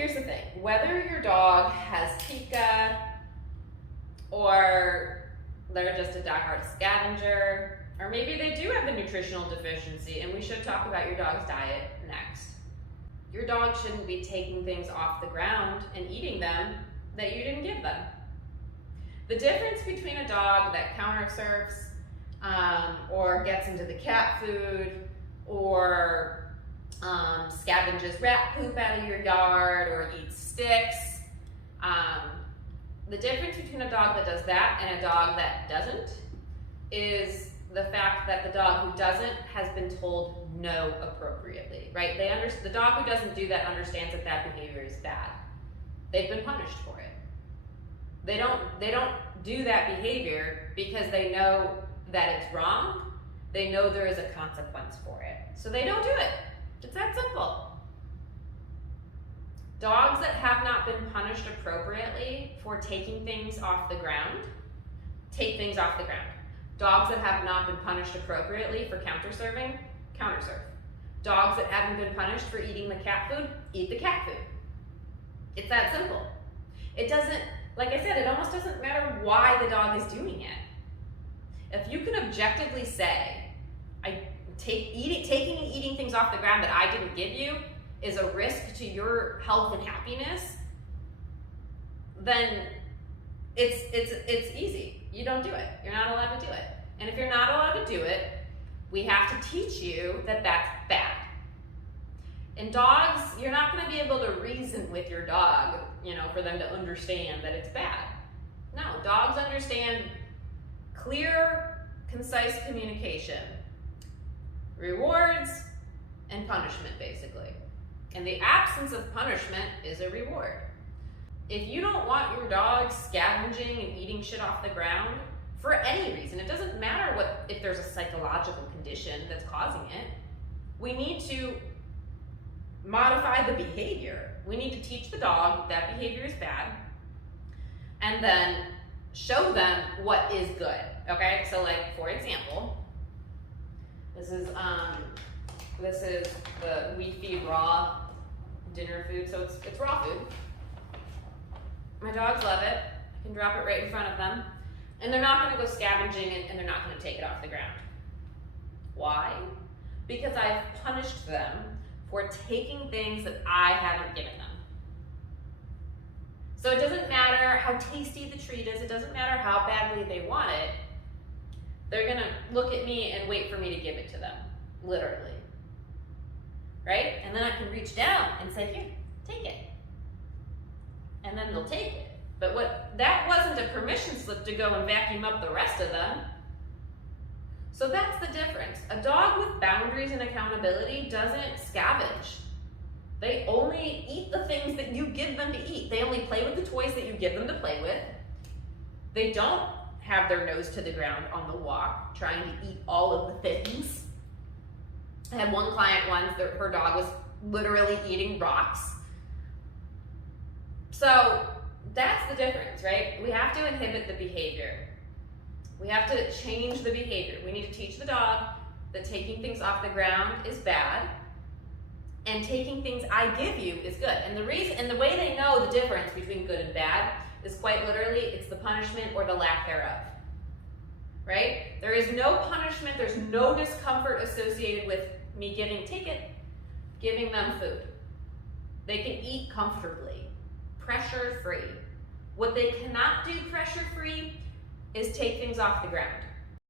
here's the thing, whether your dog has PICA or they're just a diehard scavenger, or maybe they do have a nutritional deficiency, and we should talk about your dog's diet next. Your dog shouldn't be taking things off the ground and eating them that you didn't give them. The difference between a dog that counter surfs or gets into the cat food or scavenges rat poop out of your yard or eats sticks, the difference between a dog that does that and a dog that doesn't is the fact that the dog who doesn't has been told no appropriately, right? The dog who doesn't do that understands that that behavior is bad. They've been punished for it. They don't do that behavior because they know that it's wrong. They know there is a consequence for it. So they don't do it. It's that simple. Dogs that have not been punished appropriately for taking things off the ground, take things off the ground. Dogs that have not been punished appropriately for counter-surfing, counter-surf. Dogs that haven't been punished for eating the cat food, eat the cat food. It's that simple. It doesn't, like I said, it almost doesn't matter why the dog is doing it. If you can objectively say, taking and eating things off the ground that I didn't give you is a risk to your health and happiness, then it's easy. You don't do it. You're not allowed to do it. And if you're not allowed to do it, we have to teach you that that's bad. In dogs, you're not going to be able to reason with your dog, for them to understand that it's bad. No, dogs understand clear, concise communication, rewards, and punishment, basically. And the absence of punishment is a reward. If you don't want your dog scavenging and eating shit off the ground for any reason, it doesn't matter if there's a psychological condition that's causing it, we need to modify the behavior. We need to teach the dog that behavior is bad and then show them what is good, okay? So like, for example, this is the We Feed Raw dinner food, so it's raw food. My dogs love it. I can drop it right in front of them. And they're not gonna go scavenging and they're not gonna take it off the ground. Why? Because I've punished them for taking things that I haven't given them. So it doesn't matter how tasty the treat is, it doesn't matter how badly they want it, they're gonna look at me and wait for me to give it to them, literally. Right? And then I can reach down and say, here, take it. And then they'll take it. But that wasn't a permission slip to go and vacuum up the rest of them. So that's the difference. A dog with boundaries and accountability doesn't scavenge. They only eat the things that you give them to eat. They only play with the toys that you give them to play with. They don't have their nose to the ground on the walk trying to eat all of the things. I had one client once, her dog was literally eating rocks. So that's the difference, right? We have to inhibit the behavior. We have to change the behavior. We need to teach the dog that taking things off the ground is bad and taking things I give you is good. And the way they know the difference between good and bad is quite literally, it's the punishment or the lack thereof, right? There is no punishment, there's no discomfort associated with me giving them food. They can eat comfortably, pressure-free. What they cannot do pressure-free is take things off the ground.